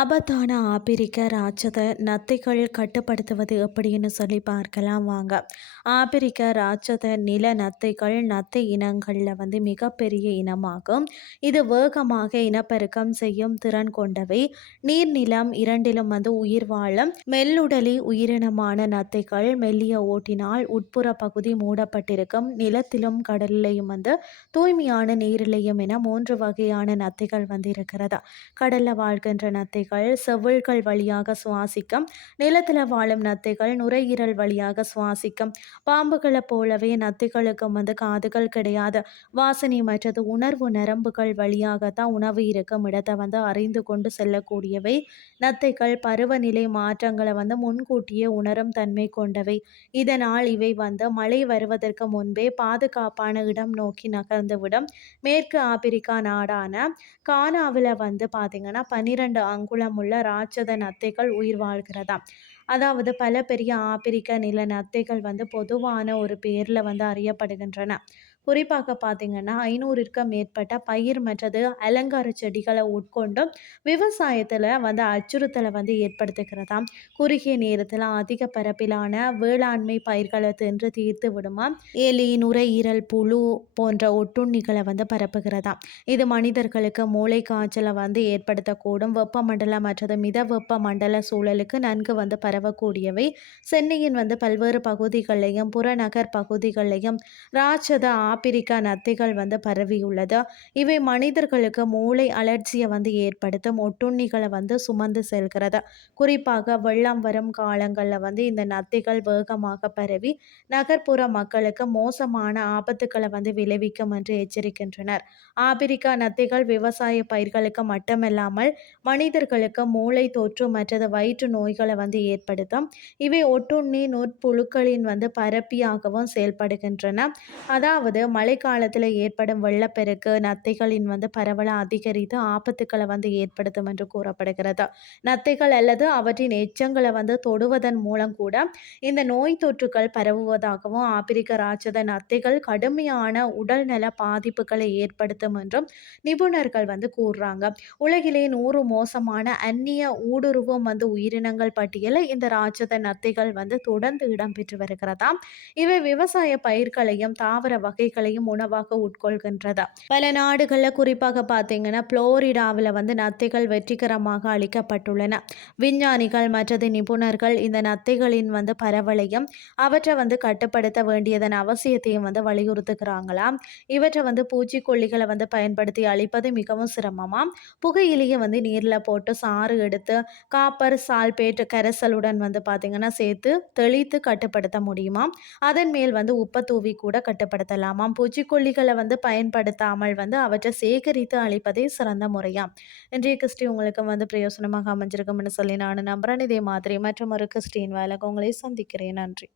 ஆபத்தான ஆப்பிரிக்க ராட்சத நத்தைகள் கட்டுப்படுத்துவது எப்படின்னு சொல்லி பார்க்கலாம் வாங்க. ஆப்பிரிக்க ராட்சத நில நத்தைகள் நத்தை இனங்களில் வந்து மிகப்பெரிய இனமாகும். இது வேகமாக இனப்பெருக்கம் செய்யும் திறன் கொண்டவை. நீர்நிலம் இரண்டிலும் வந்து உயிர் வாழும். மெல்லுடலி உயிரினமான நத்தைகள் மெல்லிய ஓட்டினால் உட்புற பகுதி மூடப்பட்டிருக்கும். நிலத்திலும் கடலிலையும் வந்து தூய்மையான நீரிலையும் என மூன்று வகையான நத்தைகள் வந்து இருக்கிறதா? கடலில் வாழ்கின்ற நத்தைகள் செவில்கள் வழியாக சுவாசிக்கும் நிலத்தில் வாழும் நத்தைகள் நுரையீரல் வழியாக சுவாசிக்கும். பாம்புகளை போலவே நத்தைகளுக்கும் வந்து காதுகள் கிடையாது. வாசனை மற்றது உணர்வு நரம்புகள் வழியாக தான் உணவு இருக்கும் இடத்தை வந்து அறிந்து கொண்டு செல்லக்கூடியவை. நத்தைகள் பருவநிலை மாற்றங்களை வந்து முன்கூட்டியே உணரும் தன்மை கொண்டவை. இதனால் இவை வந்து மழை வருவதற்கு முன்பே பாதுகாப்பான இடம் நோக்கி நகர்ந்துவிடும். மேற்கு ஆப்பிரிக்கா நாடான கானாவில் வந்து பார்த்திங்கன்னா பன்னிரண்டு அங்குல உள்ள ராட்சத நத்தைகள் உயிர் வாழ்கிறதாம் அதாவது பல பெரிய ஆப்பிரிக்க நில நத்தைகள் வந்து பொதுவான ஒரு பேரில் வந்து அறியப்படுகின்றன. குறிப்பாக பார்த்தீங்கன்னா ஐநூறுக்கு மேற்பட்ட பயிர் மற்றது அலங்கார செடிகளை உட்கொண்டும் விவசாயத்தில் வந்து அச்சுறுத்தலை வந்து ஏற்படுத்துகிறதாம். குறுகிய நேரத்தில் அதிக பரப்பிலான வேளாண்மை பயிர்களை தின்று தீர்த்து விடுமா? எலி நுரையீரல் புழு போன்ற ஒட்டுண்ணிகளை வந்து பரப்புகிறதாம். இது மனிதர்களுக்கு மூளை காய்ச்சலை வந்து ஏற்படுத்தக்கூடும். வெப்பமண்டல மற்றது மித வெப்ப மண்டல சூழலுக்கு நன்கு வந்து பரவக்கூடியவை. சென்னையின் வந்து பல்வேறு பகுதிகளையும் புறநகர் பகுதிகளையும் ராட்சத ஆப் ஆப்பிரிக்கா நத்தைகள் வந்து பரவியுள்ளது இவை மனிதர்களுக்கு மூளை அலர்ச்சியை வந்து ஏற்படுத்தும் ஒட்டுண்ணிகளை வந்து சுமந்து செல்கிறது. குறிப்பாக வெள்ளம் வரும் காலங்களில் வந்து இந்த நத்தைகள் வேகமாக பரவி நகர்ப்புற மக்களுக்கு மோசமான ஆபத்துக்களை வந்து விளைவிக்கும் என்று எச்சரிக்கின்றனர். ஆப்பிரிக்கா நத்தைகள் விவசாய பயிர்களுக்கு மட்டுமல்லாமல் மனிதர்களுக்கு மூளை தொற்று மற்றது வயிற்று நோய்களை வந்து ஏற்படுத்தும். இவை ஒட்டுண்ணி நுட்புழுக்களின் வந்து பரப்பியாகவும் செயல்படுகின்றன. அதாவது அதாவது மழைக்காலத்தில் ஏற்படும் வெள்ளப்பெருக்கு நத்தைகளின் வந்து பரவலை அதிகரித்து ஆபத்துக்களை வந்து ஏற்படுத்தும் என்று கூறப்படுகிறது? நத்தைகள் அல்லது அவற்றின் எச்சங்களை வந்து தொடுவதன் மூலம் கூட இந்த நோய் தொற்றுகள் பரவுவதாகவும் ஆப்பிரிக்க ராட்சத நத்தைகள் கடுமையான உடல்நல பாதிப்புகளை ஏற்படுத்தும் என்றும் நிபுணர்கள் வந்து கூறுறாங்க. உலகிலே நூறு மோசமான அந்நிய ஊடுருவும் வந்து உயிரினங்கள் பட்டியலில் இந்த ராட்சத நத்தைகள் வந்து தொடர்ந்து இடம்பெற்று வருகிறதா? இவை விவசாய பயிர்களையும் தாவர வகை வகைகளையும் உணவாக உட்கொள்கின்றதா? பல நாடுகளில் குறிப்பாக பார்த்தீங்கன்னா புளோரிடாவில் வந்து நத்தைகள் வெற்றிகரமாக அளிக்கப்பட்டுள்ளன. விஞ்ஞானிகள் மற்றது நிபுணர்கள் இந்த நத்தைகளின் வந்து பரவலையும் அவற்றை வந்து கட்டுப்படுத்த வேண்டியதன் அவசியத்தையும் வந்து வலியுறுத்துகிறாங்களாம். இவற்றை வந்து பூச்சிக்கொல்லிகளை வந்து பயன்படுத்தி அழிப்பது மிகவும் சிரமமாம். புகையிலேயே வந்து நீரில் போட்டு சாறு எடுத்து காப்பர் சால்பேட் கரைசலுடன் வந்து பார்த்திங்கன்னா சேர்த்து தெளித்து கட்டுப்படுத்த முடியுமா அதன் மேல் வந்து உப்பை தூவி கூட கட்டுப்படுத்தலாம். ஆமாம். பூச்சிக்கொல்லிகளை வந்து பயன்படுத்தாமல் வந்து அவற்றை சேகரித்து அழிப்பதே சிறந்த முறையாம். இன்றைய கிறிஸ்டி உங்களுக்கு வந்து பிரயோசனமாக அமைஞ்சிருக்கும்னு சொல்லி நான் நம்புறேன். இதே மாதிரி மற்றும் ஒரு கிறிஸ்டின் வேலைக்கு உங்களை சந்திக்கிறேன். நன்றி.